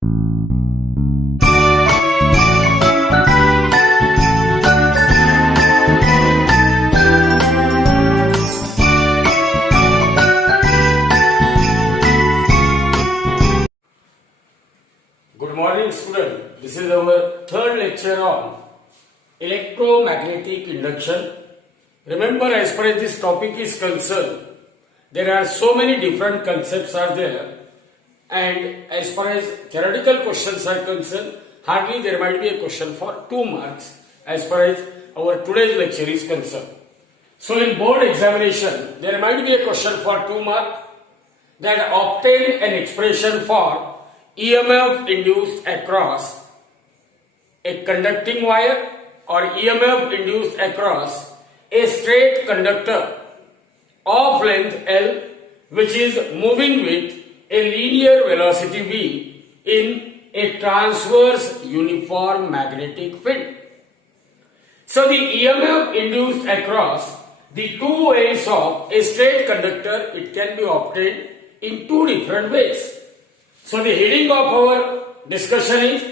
Good morning, student. This is our third lecture on electromagnetic induction. Remember, as far as this topic is concerned, there are so many different concepts are there, and as far as theoretical questions are concerned, hardly there might be a question for 2 marks as far as our today's lecture is concerned. So in board examination, there might be a question for 2 marks that obtain an expression for EMF induced across a conducting wire or EMF induced across a straight conductor of length L, which is moving with a linear velocity v in a transverse uniform magnetic field. So the EMF induced across the two ends of a straight conductor, it can be obtained in two different ways. So the heading of our discussion is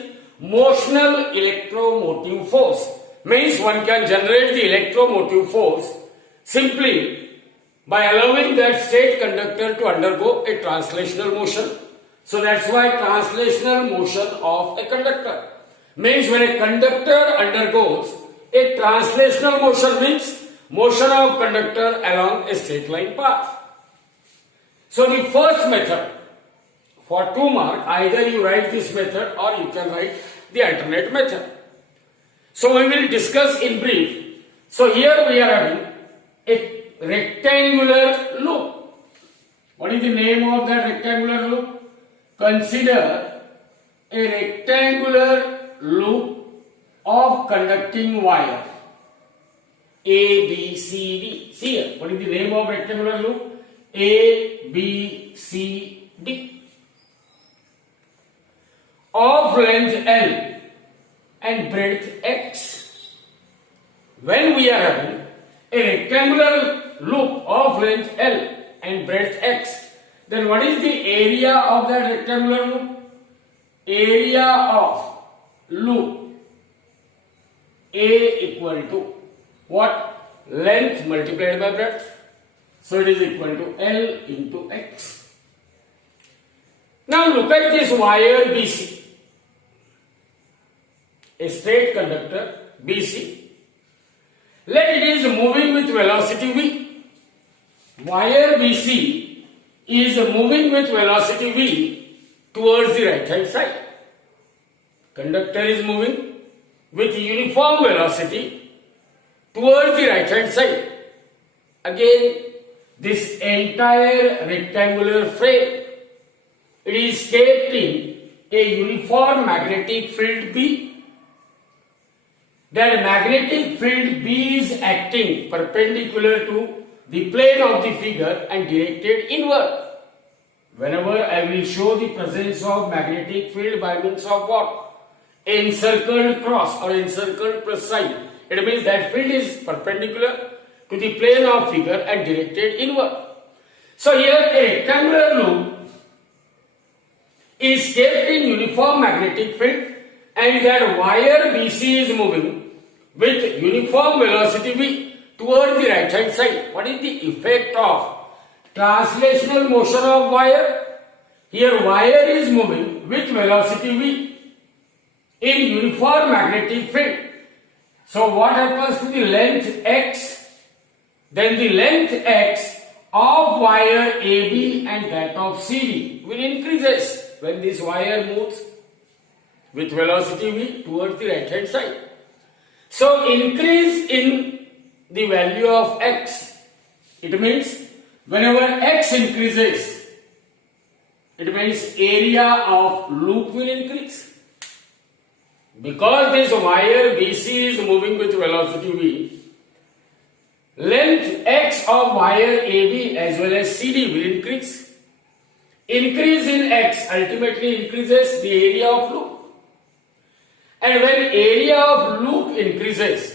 Motional Electromotive Force. Means one can generate the electromotive force simply by allowing that straight conductor to undergo a translational motion. So that's why translational motion of a conductor. Means when a conductor undergoes a translational motion, means motion of conductor along a straight line path. So the first method, for 2 marks, either you write this method or you can write the alternate method. So we will discuss in brief. So here we are having a rectangular loop. What is the name of that rectangular loop? Consider a rectangular loop of conducting wire A, B, C, D. See here, what is the name of rectangular loop? A, B, C, D. Of length L and breadth X. When we are having a rectangular loop of length L and breadth X, then what is the area of that rectangular loop? Area of loop A equal to what? Length multiplied by breadth. So it is equal to L into X. Now look at this wire BC. A straight conductor BC. Let it is moving with velocity v. Wire BC is moving with velocity v towards the right hand side. Conductor is moving with uniform velocity towards the right hand side. Again, this entire rectangular frame, it is kept in a uniform magnetic field B. That magnetic field B is acting perpendicular to the plane of the figure and directed inward. Whenever I will show the presence of magnetic field by means of what? Encircled cross or encircled plus sign. It means that field is perpendicular to the plane of figure and directed inward. So here a rectangular loop is kept in uniform magnetic field, and that wire BC is moving with uniform velocity v towards the right hand side. What is the effect of translational motion of wire? Here wire is moving with velocity v in uniform magnetic field. So what happens to the length x? Then the length x of wire AB and that of CD will increases when this wire moves with velocity v towards the right hand side. So increase in the value of x, it means whenever x increases, it means area of loop will increase. Because this wire BC is moving with velocity v, length x of wire AB as well as CD will increase. Increase in x ultimately increases the area of loop. And when area of loop increases,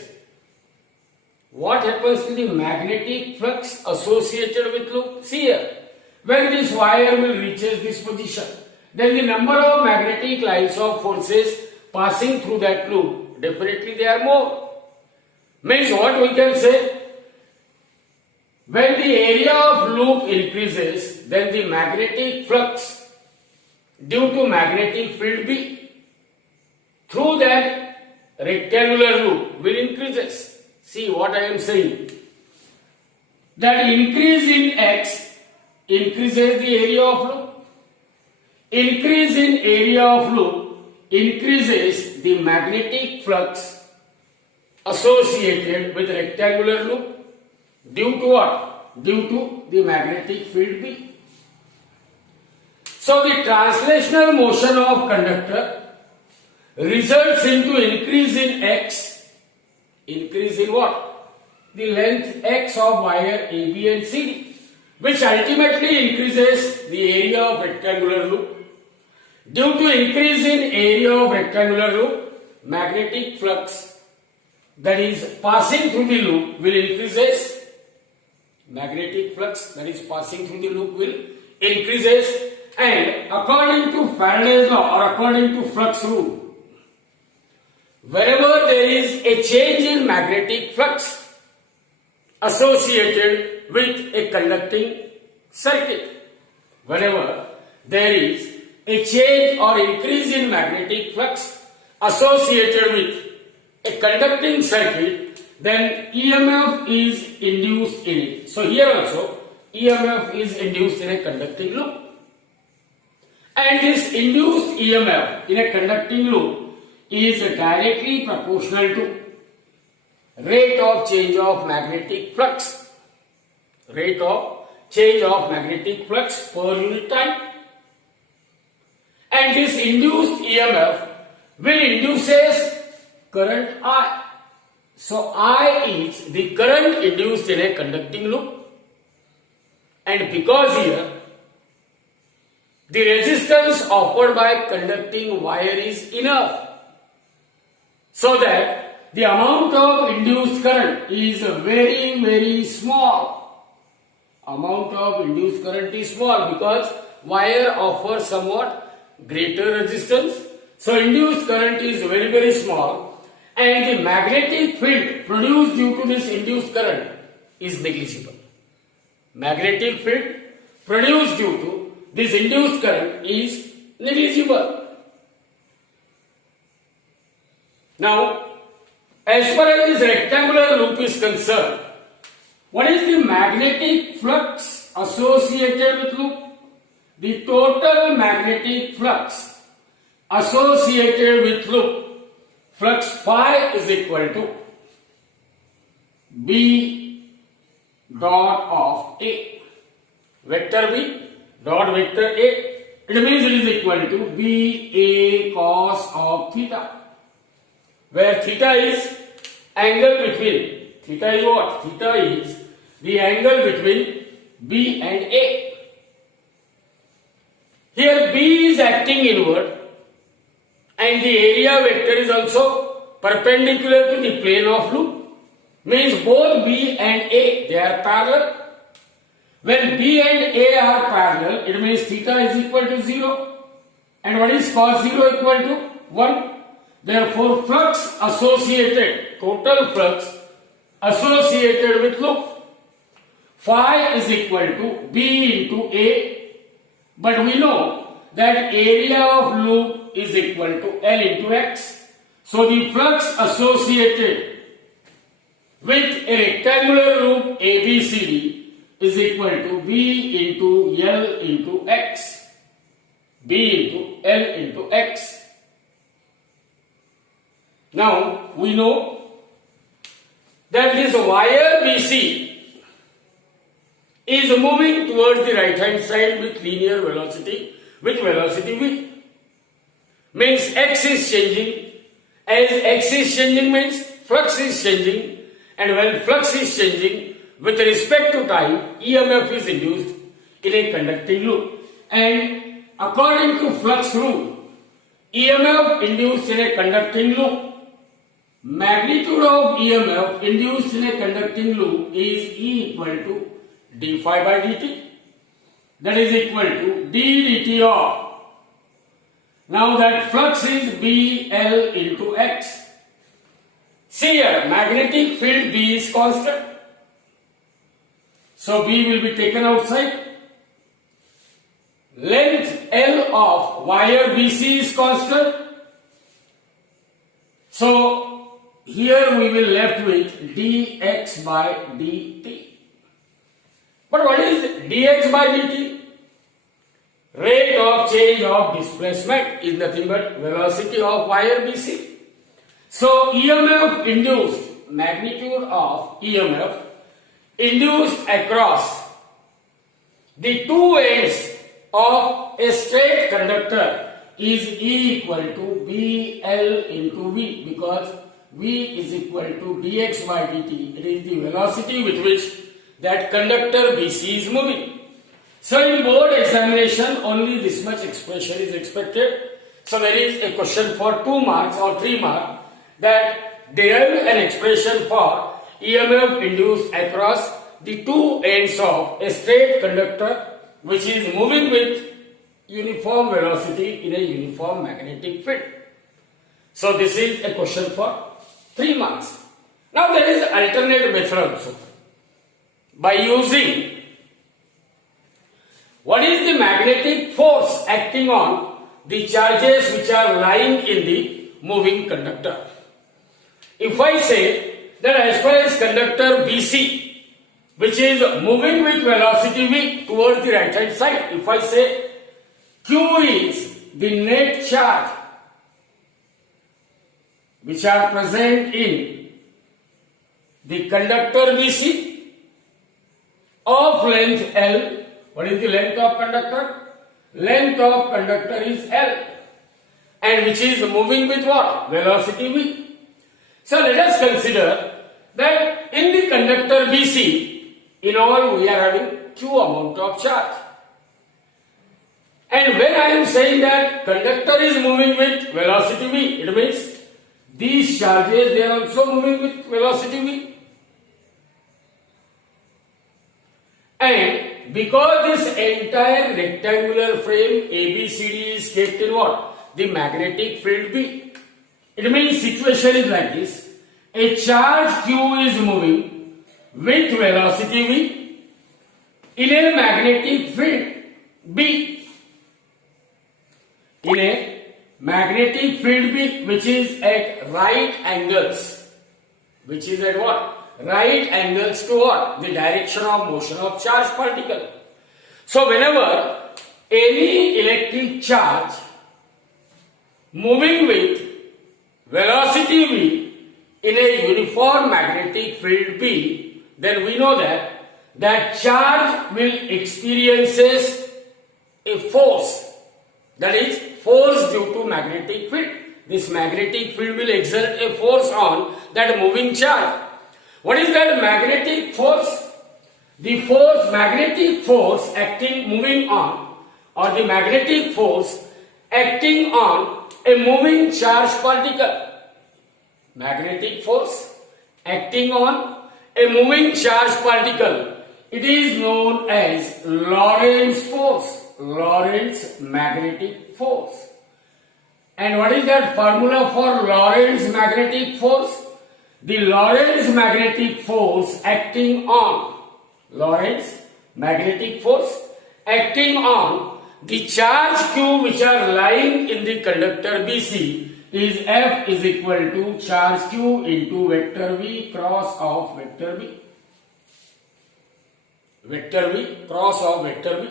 what happens to the magnetic flux associated with loop? See here, when this wire will reaches this position, then the number of magnetic lines of forces passing through that loop, definitely they are more. Means what we can say, when the area of loop increases, then the magnetic flux due to magnetic field B through that rectangular loop will increases. See what I am saying. That increase in X increases the area of loop. Increase in area of loop increases the magnetic flux associated with rectangular loop. Due to what? Due to the magnetic field B. So the translational motion of conductor results into increase in X. Increase in what? The length X of wire AB and CD, which ultimately increases the area of rectangular loop. Due to increase in area of rectangular loop, magnetic flux that is passing through the loop will increases. Magnetic flux that is passing through the loop will increases, and according to Faraday's law or according to Flux Rule, wherever there is a change in magnetic flux associated with a conducting circuit, whenever there is a change or increase in magnetic flux associated with a conducting circuit, then EMF is induced in it. So here also EMF is induced in a conducting loop. And this induced EMF in a conducting loop is directly proportional to rate of change of magnetic flux. Rate of change of magnetic flux per unit time. And this induced EMF will induces current I. So I is the current induced in a conducting loop, and because here the resistance offered by conducting wire is enough, so that the amount of induced current is very small. Amount of induced current is small because wire offers somewhat greater resistance. So induced current is very small, and the magnetic field produced due to this induced current is negligible. Magnetic field produced due to this induced current is negligible. Now, as far as this rectangular loop is concerned, what is the magnetic flux associated with loop? The total magnetic flux associated with loop, flux phi is equal to B dot of A. Vector B dot vector A. It means it is equal to B A cos of theta, where theta is angle between, theta is what? Theta is the angle between B and A. Here B is acting inward, and the area vector is also perpendicular to the plane of loop. Means both B and A, they are parallel. When B and A are parallel, it means theta is equal to 0. And what is cos 0 equal to 1? Therefore, flux associated, total flux associated with loop, phi is equal to B into A. But we know that area of loop is equal to L into X. So the flux associated with a rectangular loop ABCD is equal to B into L into X. B into L into X. Now we know that this wire BC is moving towards the right hand side with linear velocity, with velocity v. Means X is changing. As X is changing means flux is changing, and when flux is changing with respect to time, EMF is induced in a conducting loop. And according to Flux Rule, EMF induced in a conducting loop, magnitude of EMF induced in a conducting loop is E equal to d phi by dt. That is equal to d dt of Now that flux is BL into X. See here, magnetic field B is constant. So B will be taken outside. Length L of wire BC is constant. So here we will left with dx by dt. But what is dx by dt? Rate of change of displacement is nothing but velocity of wire BC. So EMF induced, magnitude of EMF induced across the two ends of a straight conductor is E equal to BL into V, because V is equal to dx by dt. It is the velocity with which that conductor BC is moving. So in board examination only this much expression is expected. So there is a question for 2 marks or 3 marks that derive an expression for EMF induced across the two ends of a straight conductor which is moving with uniform velocity in a uniform magnetic field. So this is a question for 3 marks. Now there is alternate method also. By using what is the magnetic force acting on the charges which are lying in the moving conductor. If I say that as far as conductor BC, which is moving with velocity V towards the right hand side, if I say Q is the net charge which are present in the conductor BC of length L. What is the length of conductor? Length of conductor is L, and which is moving with what? Velocity V. So let us consider that in the conductor BC, in all we are having Q amount of charge. And when I am saying that conductor is moving with velocity V, it means these charges they are also moving with velocity V. And because this entire rectangular frame ABCD is kept in what? The magnetic field B. It means situation is like this. A charge Q is moving with velocity V in a magnetic field B. In a magnetic field B which is at right angles. Which is at what? Right angles to what? The direction of motion of charge particle. So whenever any electric charge moving with velocity V in a uniform magnetic field B, then we know that that charge will experiences a force, that is force due to magnetic field. This magnetic field will exert a force on that moving charge. What is that magnetic force? The force, magnetic force acting, moving on, or the magnetic force acting on a moving charge particle. Magnetic force acting on a moving charge particle. It is known as Lorentz force. Lorentz magnetic force. And what is that formula for Lorentz magnetic force? The Lorentz magnetic force acting on Lorentz magnetic force acting on the charge Q which are lying in the conductor BC is F is equal to charge Q into vector V cross of vector B. Vector V cross of vector B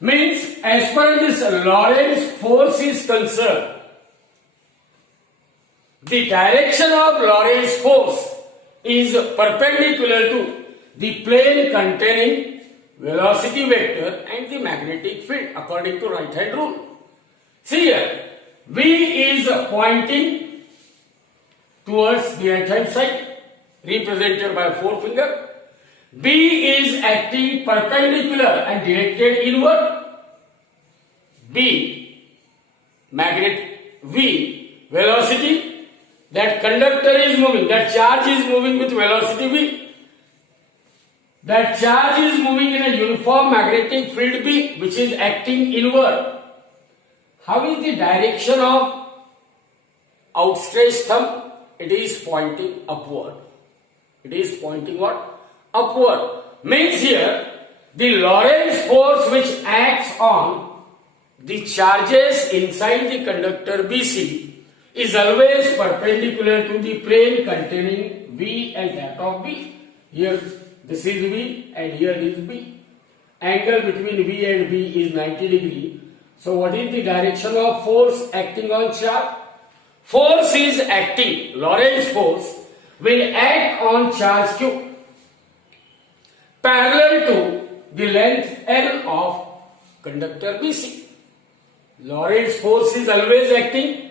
means as far as this Lorentz force is concerned, the direction of Lorentz force is perpendicular to the plane containing velocity vector and the magnetic field according to right hand rule. See here, V is pointing towards the right hand side represented by forefinger. B is acting perpendicular and directed inward. B, magnet, V, velocity. That conductor is moving, that charge is moving with velocity V. That charge is moving in a uniform magnetic field B which is acting inward. How is the direction of outstretched thumb? It is pointing upward. It is pointing what? Upward. Means here, the Lorentz force which acts on the charges inside the conductor BC is always perpendicular to the plane containing V and that of B. Here this is V and here is B. Angle between V and B is 90 degree. So what is the direction of force acting on charge? Force is acting, Lorentz force will act on charge Q parallel to the length L of conductor BC. Lorentz force is always acting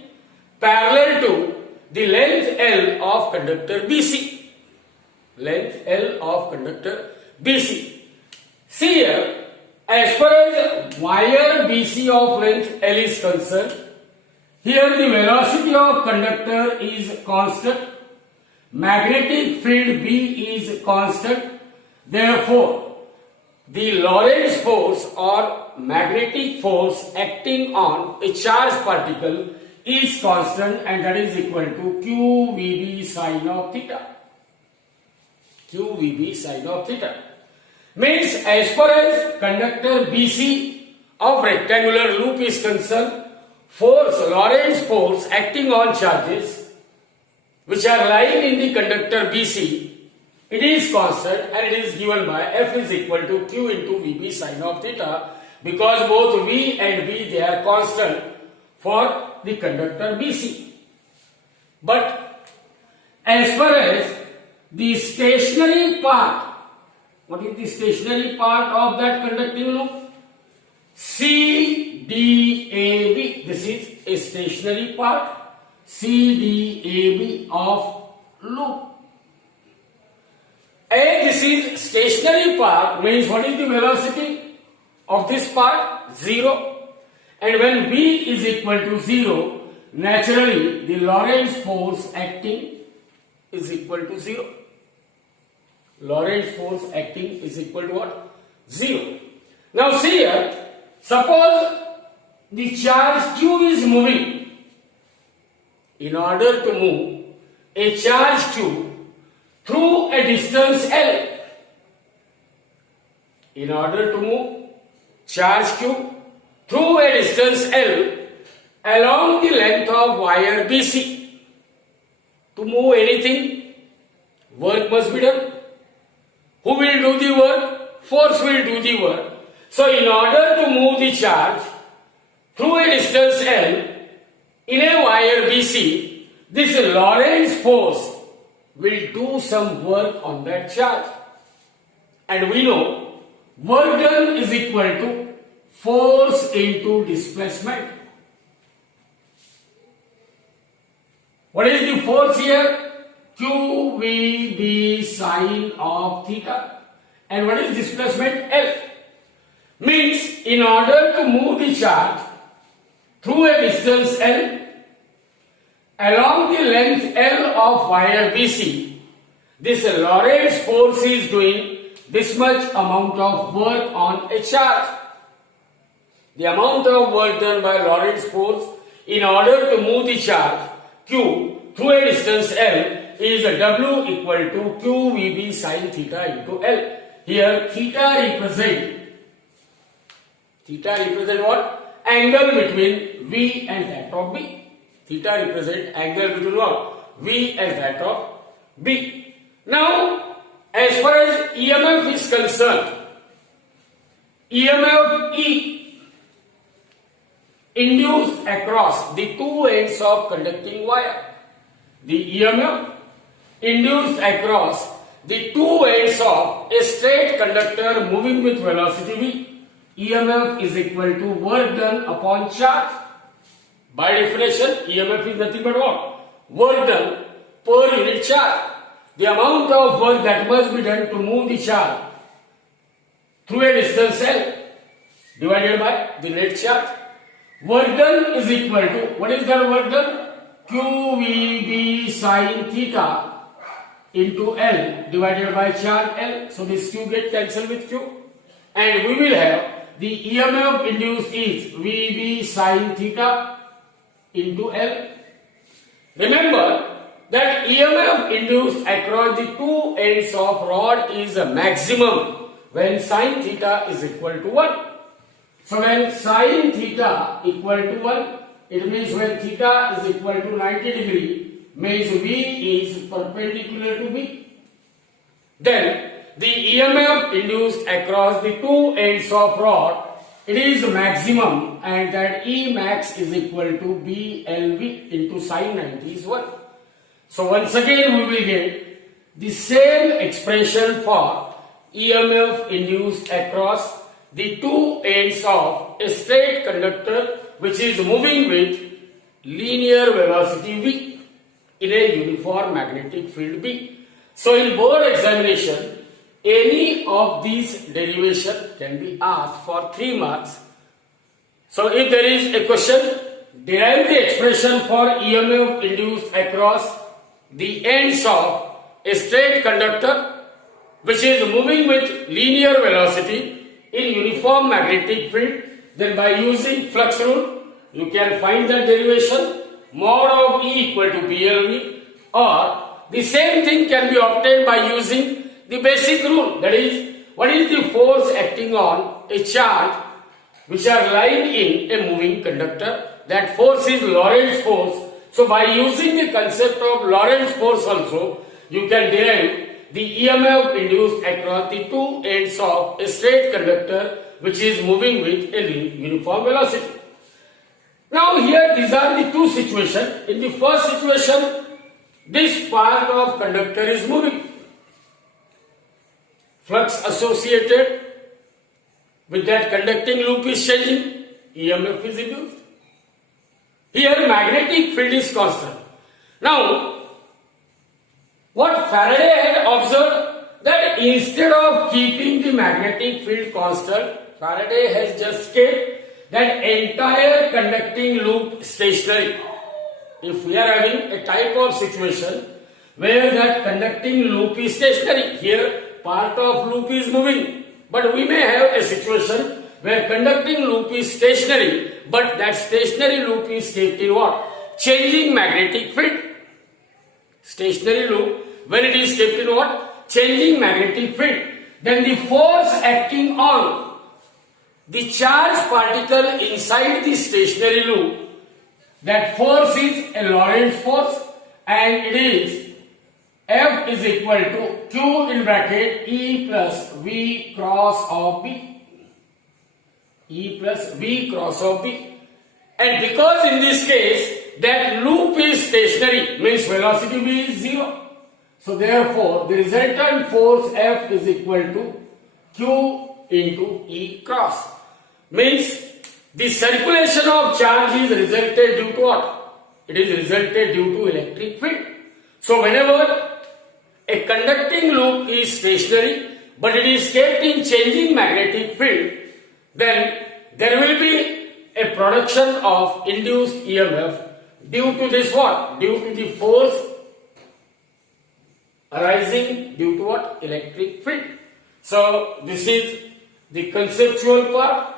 parallel to the length L of conductor BC. Length L of conductor BC. See here, as far as wire BC of length L is concerned, here the velocity of conductor is constant, magnetic field B is constant, therefore the Lorentz force or magnetic force acting on a charged particle is constant and that is equal to QVB sine of theta. QVB sine of theta. Means as far as conductor BC of rectangular loop is concerned, force, Lorentz force acting on charges which are lying in the conductor BC, it is constant and it is given by F is equal to Q into VB sine of theta, because both V and B they are constant for the conductor BC. But as far as the stationary part, what is the stationary part of that conducting loop? CDAB. This is a stationary part, CDAB of loop. And this is stationary part means what is the velocity of this part? 0. And when V is equal to 0, naturally the Lorentz force acting is equal to 0. Lorentz force acting is equal to what? 0. Now see here, suppose the charge Q is moving. In order to move a charge Q through a distance L, in order to move charge Q through a distance L along the length of wire BC, to move anything, work must be done. Who will do the work? Force will do the work. So in order to move the charge through a distance L in a wire BC, this Lorentz force will do some work on that charge. And we know work done is equal to force into displacement. What is the force here? QVB sine of theta. And what is displacement? L. Means in order to move the charge through a distance L along the length L of wire BC, this Lorentz force is doing this much amount of work on a charge. The amount of work done by Lorentz force in order to move the charge Q through a distance L is W equal to QVB sine theta into L. Here theta represent what? Angle between V and that of B. Theta represent angle between what? V and that of B. Now, as far as EMF is concerned, EMF E induced across the two ends of conducting wire. The EMF induced across the two ends of a straight conductor moving with velocity V. EMF is equal to work done upon charge. By definition, EMF is nothing but what? Work done per unit charge. The amount of work that must be done to move the charge through a distance L divided by the net charge. Work done is equal to, what is that work done? QVB sine theta into L divided by charge L. So this Q gets cancelled with Q. And we will have the EMF induced is VB sin theta into L. Remember that EMF induced across the two ends of rod is a maximum when sin theta is equal to 1. So when sin theta equal to 1, it means when theta is equal to 90 degree, means V is perpendicular to B. Then the EMF induced across the two ends of rod, it is maximum, and that E max is equal to BLV into sin 90 is 1. So once again we will get the same expression for EMF induced across the two ends of a straight conductor which is moving with linear velocity V in a uniform magnetic field B. So in board examination, any of these derivation can be asked for 3 marks. So if there is a question, derive the expression for EMF induced across the ends of a straight conductor which is moving with linear velocity in uniform magnetic field, then by using flux rule, you can find the derivation mod of E equal to BLV, or the same thing can be obtained by using the basic rule, that is, what is the force acting on a charge which are lying in a moving conductor? That force is Lorentz force. So by using the concept of Lorentz force also, you can derive the EMF induced across the two ends of a straight conductor which is moving with a uniform velocity. Now here these are the two situations. In the first situation, this part of conductor is moving. Flux associated with that conducting loop is changing, EMF is induced. Here magnetic field is constant. Now what Faraday had observed, that instead of keeping the magnetic field constant, Faraday has just kept that entire conducting loop stationary. If we are having a type of situation where that conducting loop is stationary, here part of loop is moving, but we may have a situation where conducting loop is stationary, but that stationary loop is kept in what? Changing magnetic field. Stationary loop, when it is kept in what? Changing magnetic field, then the force acting on the charged particle inside the stationary loop, that force is a Lorentz force, and it is F is equal to Q in bracket E plus V cross of B. E plus V cross of B. And because in this case that loop is stationary, means velocity V is 0. So therefore the resultant force F is equal to Q into E cross. Means the circulation of charge is resulted due to what? It is resulted due to electric field. So whenever a conducting loop is stationary but it is kept in changing magnetic field, then there will be a production of induced EMF due to this what? Due to the force arising due to what? Electric field. So this is the conceptual part.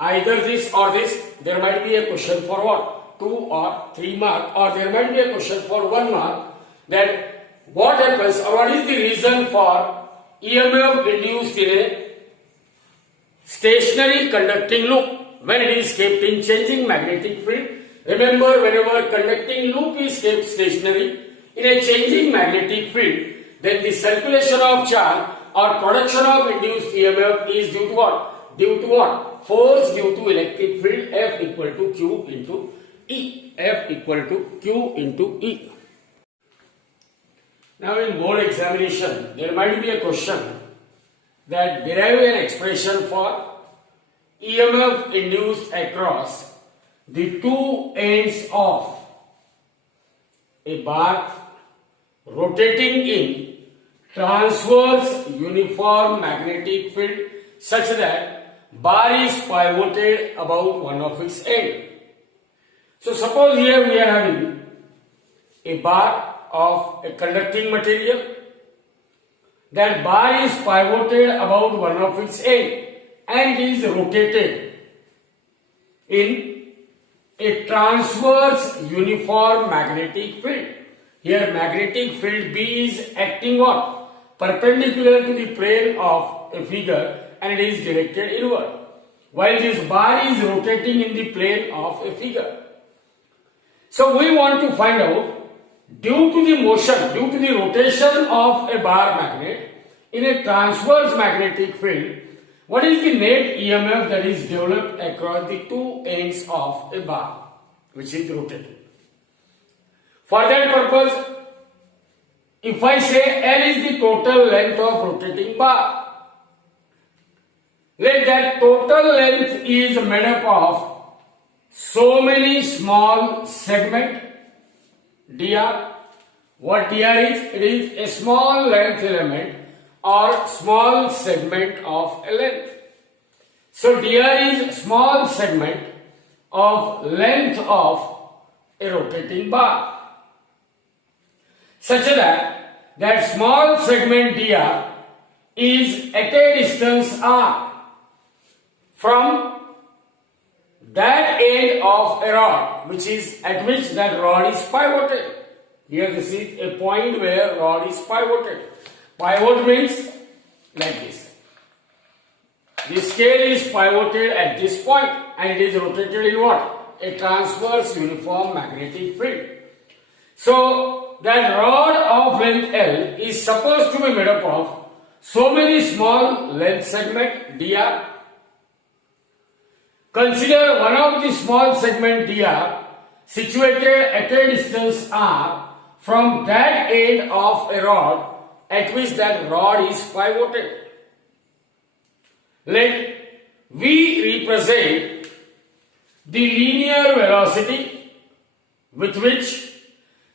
Either this or this. There might be a question for what? 2 or 3 mark, or there might be a question for 1 mark, that what happens or what is the reason for EMF induced in a stationary conducting loop when it is kept in changing magnetic field. Remember, whenever conducting loop is kept stationary in a changing magnetic field, then the circulation of charge or production of induced EMF is due to what? Due to what? Force due to electric field, F equal to Q into E. F equal to Q into E. Now in board examination, there might be a question that derive an expression for EMF induced across the two ends of a bar rotating in transverse uniform magnetic field such that bar is pivoted about one of its end. So suppose here we are having a bar of a conducting material. That bar is pivoted about one of its end. and it is rotated in a transverse uniform magnetic field. Here magnetic field B is acting on perpendicular to the plane of a figure and it is directed inward, while this bar is rotating in the plane of a figure. So we want to find out, due to the rotation of a bar magnet in a transverse magnetic field, what is the net EMF that is developed across the two ends of a bar which is rotated. For that purpose, if I say L is the total length of rotating bar, let that total length is made up of so many small segment dr. What dr is? It is a small length element or small segment of a length. So dr is small segment of length of a rotating bar, such that small segment dr is at a distance r from that end of a rod at which that rod is pivoted. Here this is a point where rod is pivoted. Pivot means like this. The scale is pivoted at this point and it is rotated in what? A transverse uniform magnetic field. So that rod of length L is supposed to be made up of so many small length segment dr. Consider one of the small segment dr situated at a distance r from that end of a rod at which that rod is pivoted. Let V represent the linear velocity with which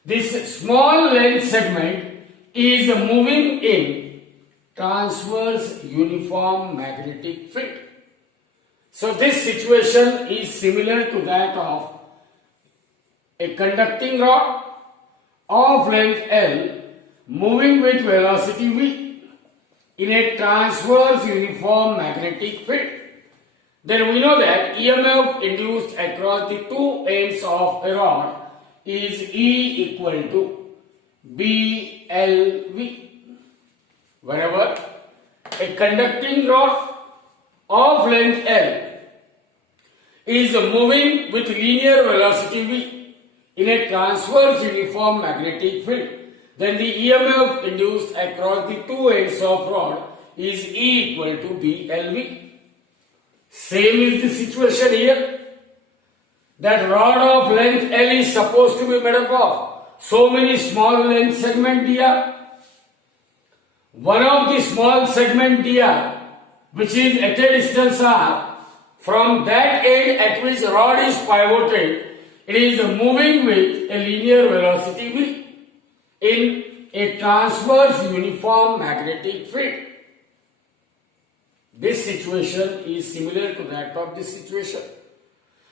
this small length segment is moving in transverse uniform magnetic field. So this situation is similar to that of a conducting rod of length L moving with velocity V in a transverse uniform magnetic field. Then we know that EMF induced across the two ends of a rod is E equal to BLV. Wherever a conducting rod of length L is moving with linear velocity V in a transverse uniform magnetic field, then the EMF induced across the two ends of rod is E equal to BLV. Same is the situation here. That rod of length L is supposed to be made up of so many small length segment dr. One of the small segment dr which is at a distance r from that end at which rod is pivoted, it is moving with a linear velocity v in a transverse uniform magnetic field. This situation is similar to that of this situation.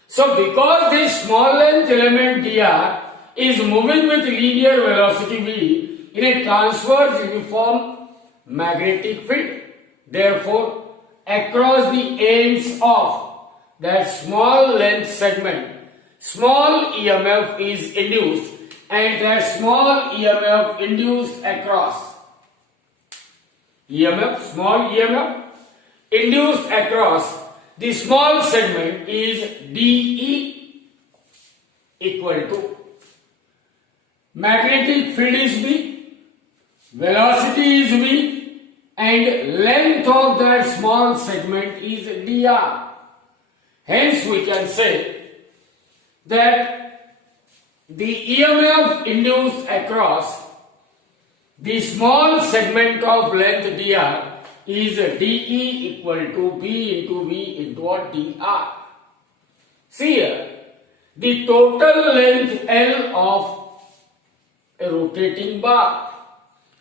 So because this small length element dr is moving with linear velocity v in a transverse uniform magnetic field, therefore across the ends of that small length segment, small EMF is induced, and that small EMF induced across small EMF induced across the small segment is dE equal to magnetic field is V, velocity is V, and length of that small segment is dr. Hence we can say that the EMF induced across the small segment of length dr is dE equal to B into V into what? dr. See here, the total length L of a rotating bar,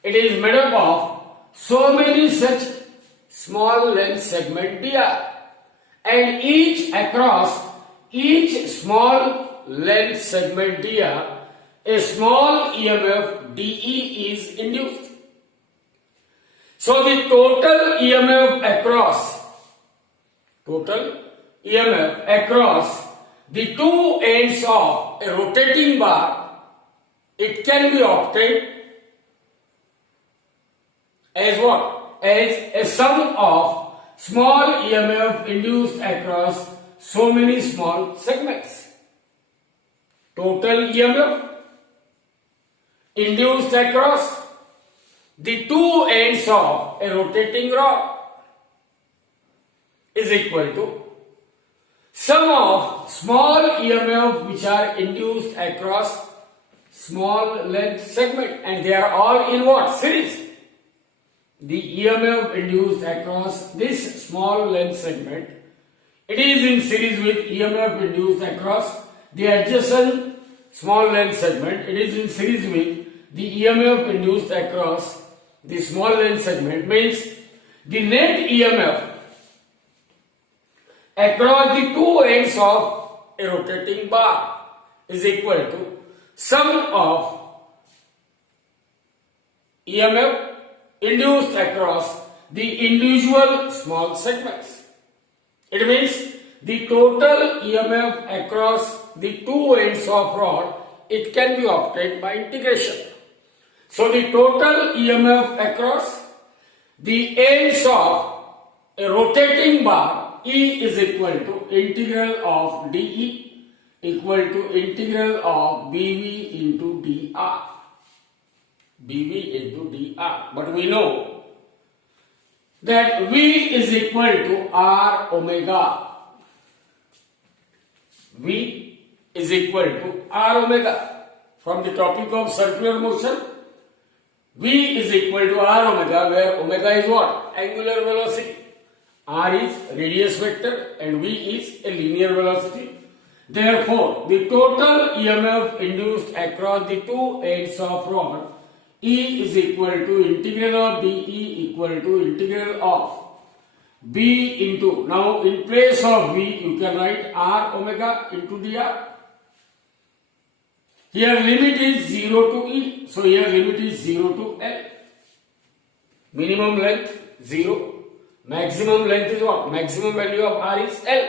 it is made up of so many such small length segment dr, and across each small length segment dr, a small EMF dE is induced. So the total EMF across Total EMF across the two ends of a rotating bar, it can be obtained as what? As a sum of small EMF induced across so many small segments. Total EMF induced across the two ends of a rotating rod is equal to sum of small EMF which are induced across small length segment, and they are all in what? Series. The EMF induced across this small length segment, it is in series with EMF induced across the adjacent small length segment. It is in series with the EMF induced across the small length segment, means the net EMF across the two ends of a rotating bar is equal to sum of EMF induced across the individual small segments. It means the total EMF across the two ends of rod, it can be obtained by integration. So the total EMF across the ends of a rotating bar, E is equal to integral of dE equal to integral of BV into dR. BV into dR. But we know that V is equal to R omega. V is equal to R omega. From the topic of circular motion, V is equal to R omega, where omega is what? Angular velocity. R is radius vector and V is a linear velocity. Therefore, the total EMF induced across the two ends of rod, E is equal to integral of dE equal to integral of B into, now in place of V you can write R omega into dr. Here limit is 0 to E, so here limit is 0 to L. Minimum length 0. Maximum length is what? Maximum value of R is L.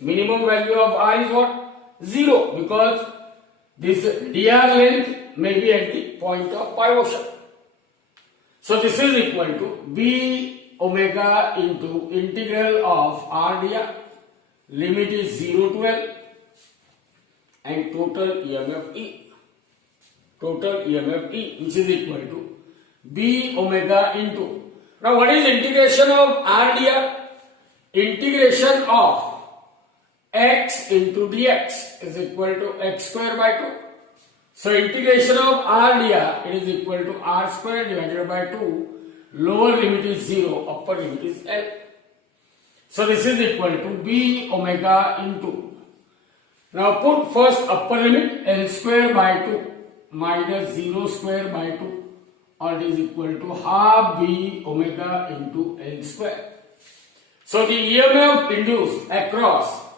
Minimum value of R is what? 0, because this dr length may be at the point of pivot. So this is equal to B omega into integral of R dr. Limit is 0 to L and total EMF E. Total EMF E, which is equal to B omega into. Now what is integration of R dr? Integration of x into dx is equal to x square by 2. So integration of R dr, it is equal to R square divided by 2. Lower limit is 0, upper limit is L. So this is equal to B omega into. Now put first upper limit L square by 2 minus 0 square by 2. Or it is equal to half B omega into L square. So the EMF induced across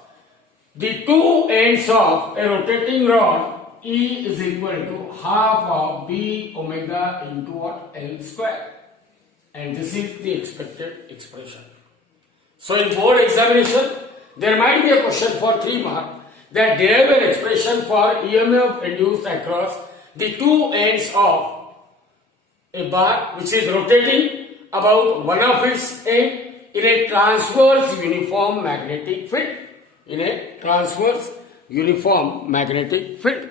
the two ends of a rotating rod, E is equal to half of B omega into what? L square. And this is the expected expression. So in board examination, there might be a question for 3 marks that derive an expression for EMF induced across the two ends of a bar which is rotating about one of its end in a transverse uniform magnetic field. In a transverse uniform magnetic field.